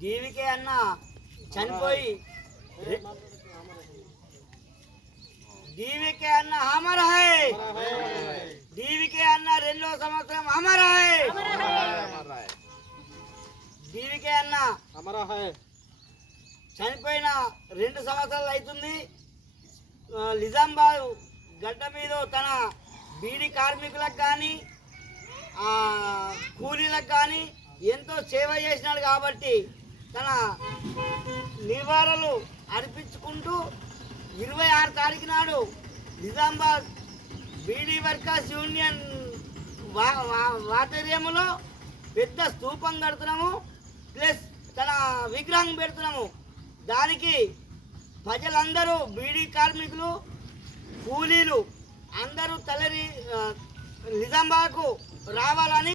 దీవికే అన్న చనిపోయి దీవికే అన్న అమర హై దీవికే అన్న రెండో సంవత్సరం అమర హై దీవికే అన్న అమర హై చనిపోయిన రెండు సంవత్సరాలు అవుతుంది నిజాంబాద్ గడ్డ మీద తన బీడి కార్మికులకు కానీ కూలీలకు కానీ ఎంతో సేవ చేసినాడు కాబట్టి తన నివారణలు అర్పించుకుంటూ ఇరవై ఆరు తారీఖు నాడు నిజామాబాద్ బీడీ వర్కర్స్ యూనియన్ వా పెద్ద స్థూపం కడుతున్నాము ప్లస్ తన విగ్రహం పెడుతున్నాము. దానికి ప్రజలందరూ బీడీ కార్మికులు కూలీలు అందరూ తలరి నిజామాబాద్కు రావాలని